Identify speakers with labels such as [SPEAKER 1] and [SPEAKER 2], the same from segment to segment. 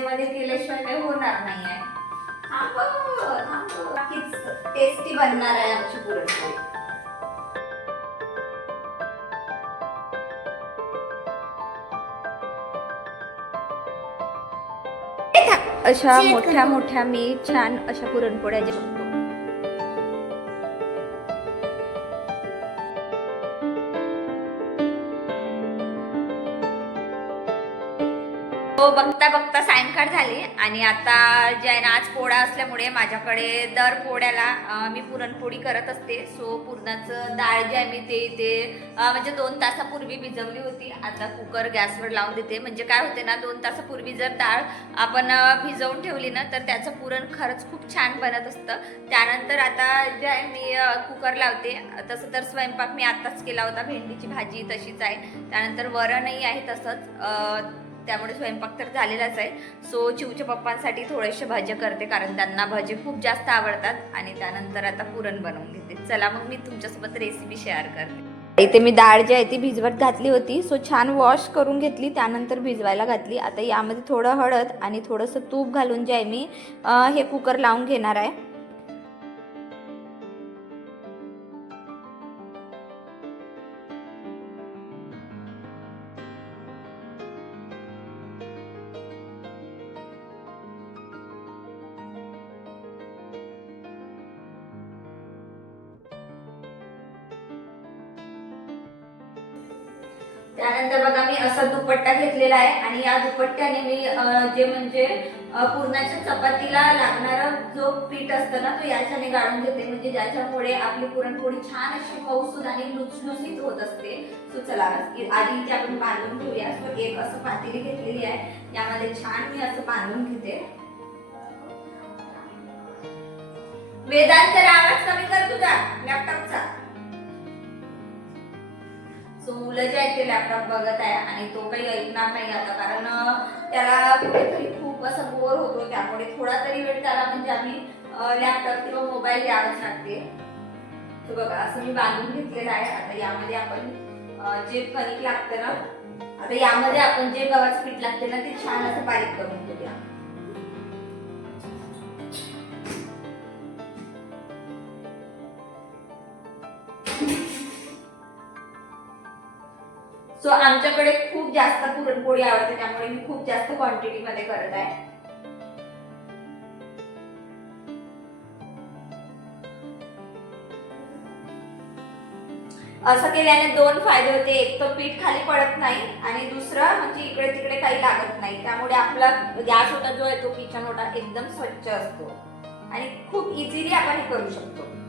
[SPEAKER 1] मध्ये केल्याशिवाय काही होणार नाही आहे नक्कीच टेस्टी बनणार आहे आमची पुरणपोळी. अशा मोठ्या मोठ्या मी छान अशा पुरणपोळ्या हो बघता बघता सायंकाळ झाली आणि आता जे आहे ना आज पोळा असल्यामुळे माझ्याकडे दर पोळ्याला मी पुरणपोळी करत असते. सो पुरणाचं डाळ जे आहे मी ते इथे म्हणजे दोन तासापूर्वी भिजवली होती. आता कुकर गॅसवर लावून देते. म्हणजे काय होते ना दोन तासापूर्वी जर डाळ आपण भिजवून ठेवली ना तर त्याचं पुरण खरंच खूप छान बनत असतं. त्यानंतर आता जे आहे मी कुकर लावते. तसं तर स्वयंपाक मी आत्ताच केला होता. भेंडीची भाजी तशीच आहे. त्यानंतर वरणही आहे तसंच. त्यामुळे स्वयंपाक तर झालेलाच आहे. सो चिवच्या पप्पांसाठी थोडेसे भाज्या करते कारण त्यांना भाजी खूप जास्त आवडतात आणि त्यानंतर आता पुरण बनवून घेते. चला मग मी तुमच्यासोबत रेसिपी शेअर करते. इथे मी डाळ जी आहे ती भिजवत घातली होती. सो छान वॉश करून घेतली त्यानंतर भिजवायला घातली. आता यामध्ये थोडं हळद आणि थोडंसं तूप घालून जे आहे मी हे कुकर लावून घेणार आहे. त्यानंतर बघा मी असा दुपट्टा घेतलेला आहे आणि या दुपट्ट्याने मी जे म्हणजे पुरणाच्या चपातीला लागणारा जो पीठ असतं ना तो याच्याने गाळून घेते. म्हणजे ज्याच्यामुळे आपली पुरणपोळी छान अशी मऊसूद आणि लुसलुसीत होत असते. सो चला आधी इथे आपण बांधून ठेवूया सो एक असं पातेली घेतलेली आहे. त्यामध्ये छान मी असं बांधून घेते. वेदांत आवाज कमी कर तुझा लॅपटॉपचा सो मुलं जे आहेत ते लॅपटॉप बघत आहे आणि तो काही ऐकणार नाही आता कारण त्याला कुठेतरी खूप असं बोर होतो त्यामुळे थोडा तरी वेळ त्याला म्हणजे आम्ही लॅपटॉप किंवा मोबाईल द्यावाच लागते. तो बघा असं मी बांधून घेतलेलं आहे. आता यामध्ये आपण जे कणिक लागतं ना आता यामध्ये आपण जे गव्हाचं पीठ लागते ना ते छान असं बारीक करून घेऊया. सो आमच्याकडे खूप जास्त पुरणपोळी आवडते त्यामुळे मी खूप जास्त क्वांटिटी मध्ये करत आहे. असं केल्याने दोन फायदे होते. एक तर पीठ खाली पडत नाही आणि दुसरं म्हणजे इकडे तिकडे काही लागत नाही. त्यामुळे आपला गॅस होता जो आहे तो किचन होता एकदम स्वच्छ असतो. आणि खूप इझिली आपण हे करू शकतो.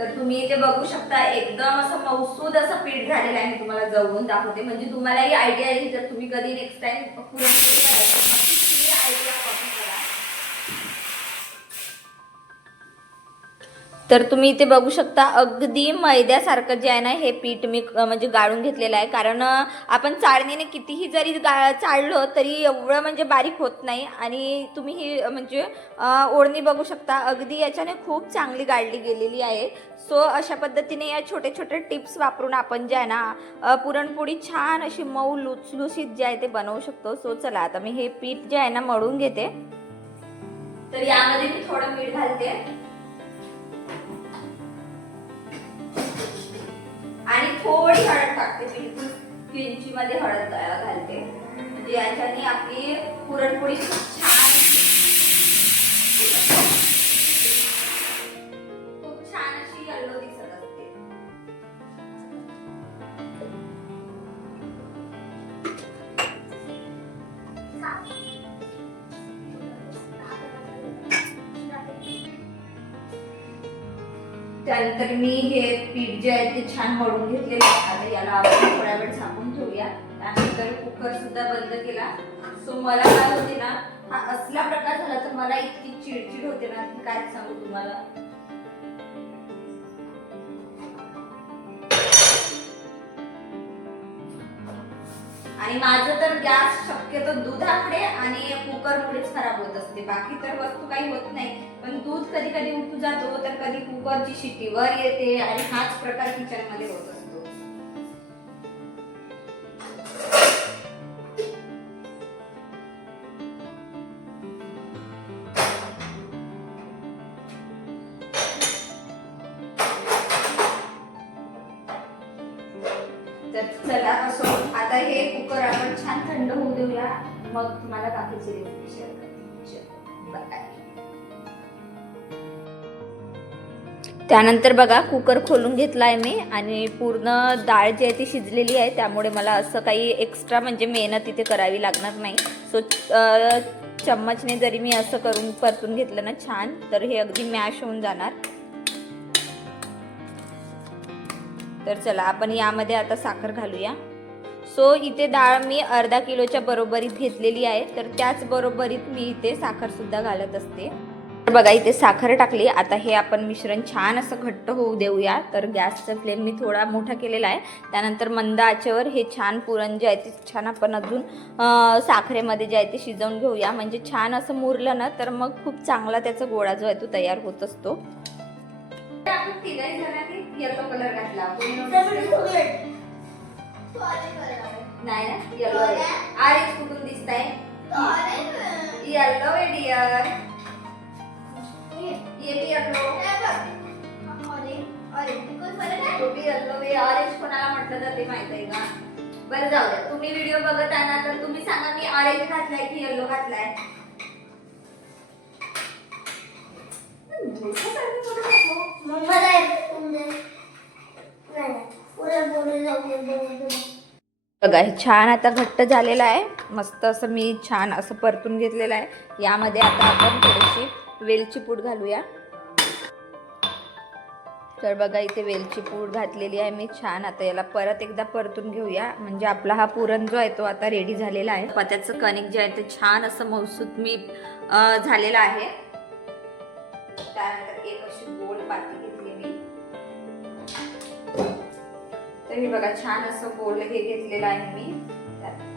[SPEAKER 1] तर तुम्ही इथे बघू शकता एकदम असं मौसूद असं पीठ झालेलं आहे. मी तुम्हाला जवळून दाखवते. म्हणजे तुम्हाला ही आयडिया येईल जर तुम्ही कधी नेक्स्ट टाइम पुरणपोळी करायची तर तुम्ही इथे बघू शकता अगदी मैद्यासारखं जे आहे ना हे पीठ मी म्हणजे गाळून घेतलेलं आहे. कारण आपण चाळणीने कितीही जरी गा चाळलं तरी एवढं म्हणजे बारीक होत नाही. आणि तुम्ही ही म्हणजे ओढणी बघू शकता. अगदी याच्याने खूप चांगली गाळली गेलेली आहे. सो अशा पद्धतीने या छोटे छोटे टिप्स वापरून आपण जे आहे ना पुरणपोळी छान अशी मऊ लुचलुसीत जे आहे ते बनवू शकतो. सो चला आता मी हे पीठ जे आहे ना मळून घेते. तर यामध्ये मी थोडं मीठ घालते. थोडी हळद टाकते बिलकुल किंची मध्ये हळद घालते. म्हणजे याच्याने आपली पुरणपोळी खूप छान त्यानंतर मी हे पीठ जे आहे ते छान मळून घेतलेलं आहे. आता याला आपण थोड्या वेळ झाकून ठेवूया. त्यानंतर कुकर सुद्धा बंद केला. सो मला काय होते ना हा असला प्रकार झाला तर मला इतकी चिडचिड होते ना काय सांगू तुम्हाला? आणि माझं तर गॅस शक्यतो दुधाकडे आणि कुकरमुळेच खराब होत असते. बाकी तर वस्तू काही होत नाही. पण दूध कधी कधी उठू जातो तर कधी कुकरची शिटीवर येते आणि हाच प्रकार किचनमध्ये होत असतो. तर चला असं आता हे कुकर आपण छान थंड होऊ देऊया. मग तुम्हाला काफीची रेसिपी शेअर करते. त्यानंतर बघा कुकर खोलून घेतला आहे मी आणि पूर्ण डाळ जी आहे ती शिजलेली आहे. त्यामुळे मला असं काही एक्स्ट्रा म्हणजे मेहनत इथे करावी लागणार नाही. सो चम्मचने जरी मी असं करून परतून घेतलं ना छान तर हे अगदी मॅश होऊन जाणार. तर चला आपण यामध्ये आता साखर घालूया. सो इथे डाळ मी अर्धा किलोच्या बरोबरीत घेतलेली आहे. तर त्याच बरोबरीत मी इथे साखर सुद्धा घालत असते. तर बघा इथे साखर टाकली. आता हे आपण मिश्रण छान असं घट्ट होऊ देऊया. तर गॅसचा फ्लेम मी थोडा मोठा केलेला आहे. त्यानंतर मंद आचेवर हे छान पुरण जे आहे ते छान आपण अजून साखरेमध्ये जे आहे ते शिजवून घेऊया. म्हणजे छान असं मुरलं ना तर मग खूप चांगला त्याचा गोळा जो आहे तो तयार होत असतो. आपण तिघाही जणांनी येलो कलर घातला. नाही ना? येलो आरेंज कुठून दिसत आहे. येलो आहे डिअर ये. भी येलो तो भी येलो आहे. ऑरेंज कोणाला म्हटलं जाते माहीत आहे का? बरं जाऊ द्या. तुम्ही व्हिडिओ बघत आहे ना तर तुम्ही सांगा मी ऑरेंज घातलाय की येलो घातलाय? बघा हे छान आता घट्ट झालेलं आहे. मस्त असं मी छान असं परतून घेतलेलं आहे. यामध्ये आता आपण थोडीशी वेलची पूड घालूया. तर बघा इथे वेलची पूड घातलेली आहे मी छान. आता याला परत एकदा परतून घेऊया. म्हणजे आपला हा पुरण जो आहे तो आता रेडी झालेला आहे. पत्याचं कणिक जे आहे ते छान असं मौसूत मी झालेलं आहे. त्यानंतर एक अशी गोल पाती तर हे बघा छान असं गोल हे घेतलेलं आहे मी.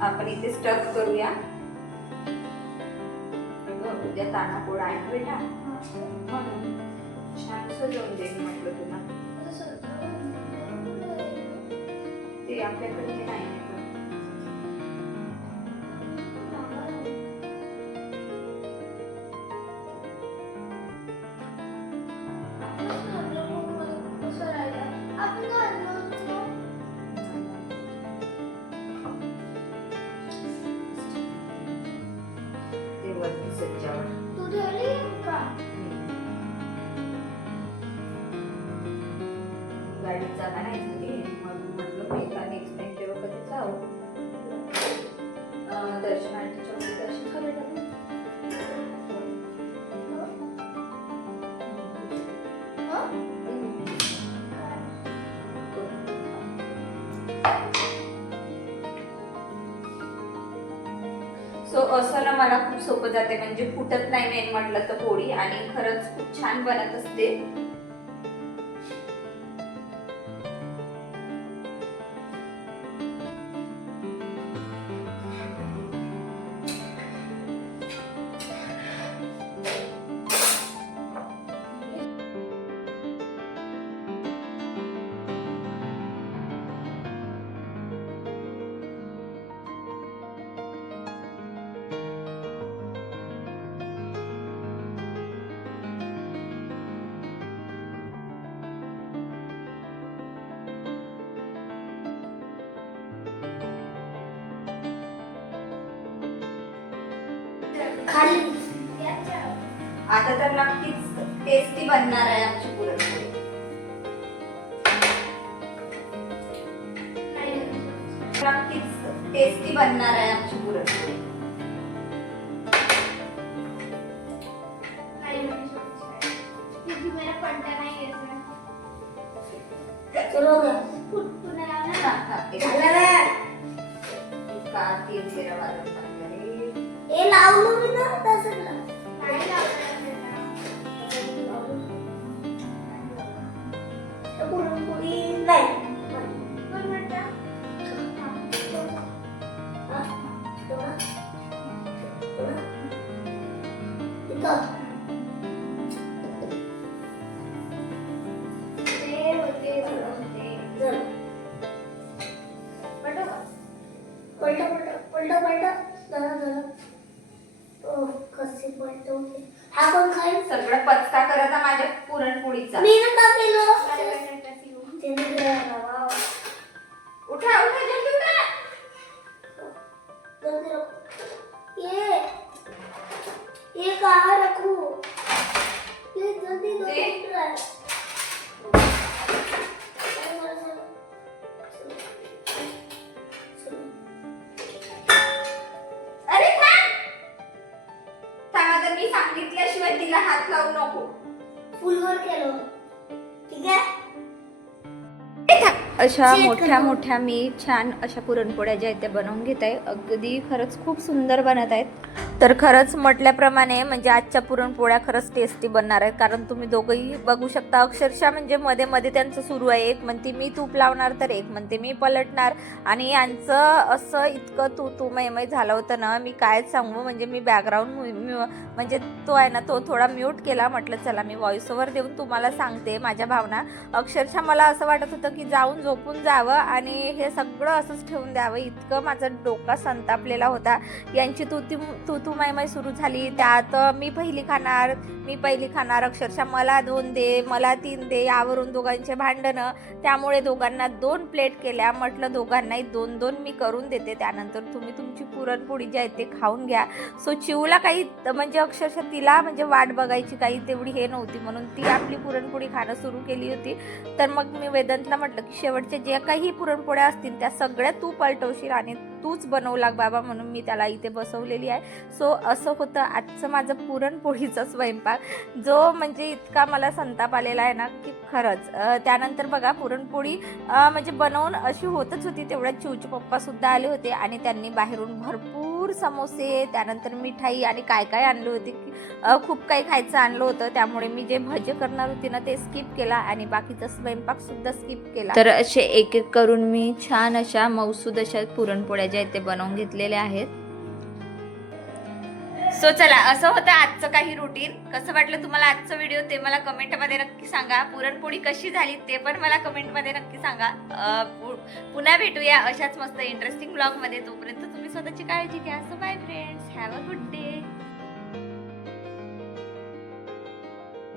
[SPEAKER 1] आपण इथे स्टफ करूया. उद्या ताना पोळा आहे बेटा? म्हणून छान सजवून देईन म्हटलं तुला. ते आपल्याकडे नाही. गाडीत जागा नाही झाली म्हटलं मी का नेक्स्ट टाइम तेव्हा कधी जाऊ दर्शनाची दर्शन करायला सो असं ना मला खूप सोपं जाते म्हणजे फुटत नाही मेन म्हटलं तर पोळी. आणि खरंच खूप छान बनत असते. आता तर नक्कीच टेस्टी बनणार आहे आमची पुरणपोळी. नक्कीच टेस्टी बनणार आहे आमची पुरणपोळी. हा, हा, एक- का तीन फेऱ्या वाजवून Obrigada,
[SPEAKER 2] ये ये कहाँ रखूँ.
[SPEAKER 1] अशा मोठ्या. मोठ्या मी छान अशा पुरणपोळ्या ज्या आहेत त्या बनवून घेत आहे अगदी खरंच खूप सुंदर बनत आहेत तर खरंच म्हटल्याप्रमाणे म्हणजे आजच्या पुरणपोळ्या खरंच टेस्टी बनणार आहेत. कारण तुम्ही दोघंही बघू शकता अक्षरशः म्हणजे मध्ये मध्ये त्यांचं सुरू आहे. एक म्हणते मी तूप लावणार तर एक म्हणते मी पलटणार. आणि यांचं असं इतकं तू तू मैमय झालं होतं ना मी काय सांगू? म्हणजे मी बॅकग्राऊंड म्हणजे तो आहे ना तो थोडा म्यूट केला. म्हटलं चला मी व्हॉइस ओव्हर देऊन तुम्हाला सांगते माझ्या भावना. अक्षरशः मला असं वाटत होतं की जाऊन झोपून जावं आणि हे सगळं असंच ठेवून द्यावं. इतकं माझा डोका संतापलेला होता. यांची तू ती तू तू माय सुरू झाली. त्यात मी पहिली खाणार मी पहिली खाणार अक्षरशः मला दोन दे मला तीन दे यावरून दोघांचे भांडणं. त्यामुळे दोघांना दोन प्लेट केल्या. म्हटलं दोघांनाही दोन दोन मी करून देते. त्यानंतर तुम्ही तुमची पुरणपोळी जी आहे ते खाऊन घ्या. सो चिवला काही म्हणजे अक्षरशः तिला म्हणजे वाट बघायची काही तेवढी हे नव्हती. म्हणून ती आपली पुरणपोळी खाणं सुरू केली होती. तर मग मी वेदंतला म्हटलं की शेवटच्या जे काही पुरणपोळ्या असतील त्या सगळ्या तू पलटवशील आणि तूच बनवू लाग बाबा म्हणून मी त्याला इथे बसवलेली आहे. सो असं होतं. आजचं माझं पुरणपोळीचा स्वयंपाक. जो म्हणजे इतका मला संताप आलेला आहे ना की खरंच. त्यानंतर बघा पुरणपोळी म्हणजे बनवून अशी होतच होती. तेवढ्या चिवचे पप्पासुद्धा आले होते आणि त्यांनी बाहेरून भरपूर समोसे त्यानंतर मिठाई आणि काय काय आणली होती खूप काही खायचं आणलं होतं. त्यामुळे मी जे भजे करणार होती ना ते स्किप केला आणि बाकीचा स्वयंपाक सुद्धा स्किप केला. तर असे एक एक करून मी छान अशा मौसूद अशा पुरणपोळ्या ज्या आहेत ते बनवून घेतलेल्या आहेत. सो चला असं होतं आजचं काही रुटीन कसं वाटलं तुम्हाला आजचं व्हिडिओ ते मला कमेंटमध्ये नक्की सांगा. पुरणपोळी कशी झाली ते पण मला कमेंटमध्ये नक्की सांगा. पु- पुन्हा भेटूया अशाच मस्त इंटरेस्टिंग ब्लॉगमध्ये तोपर्यंत तुम्ही स्वतःची काळजी घ्या. So bye friends have a good day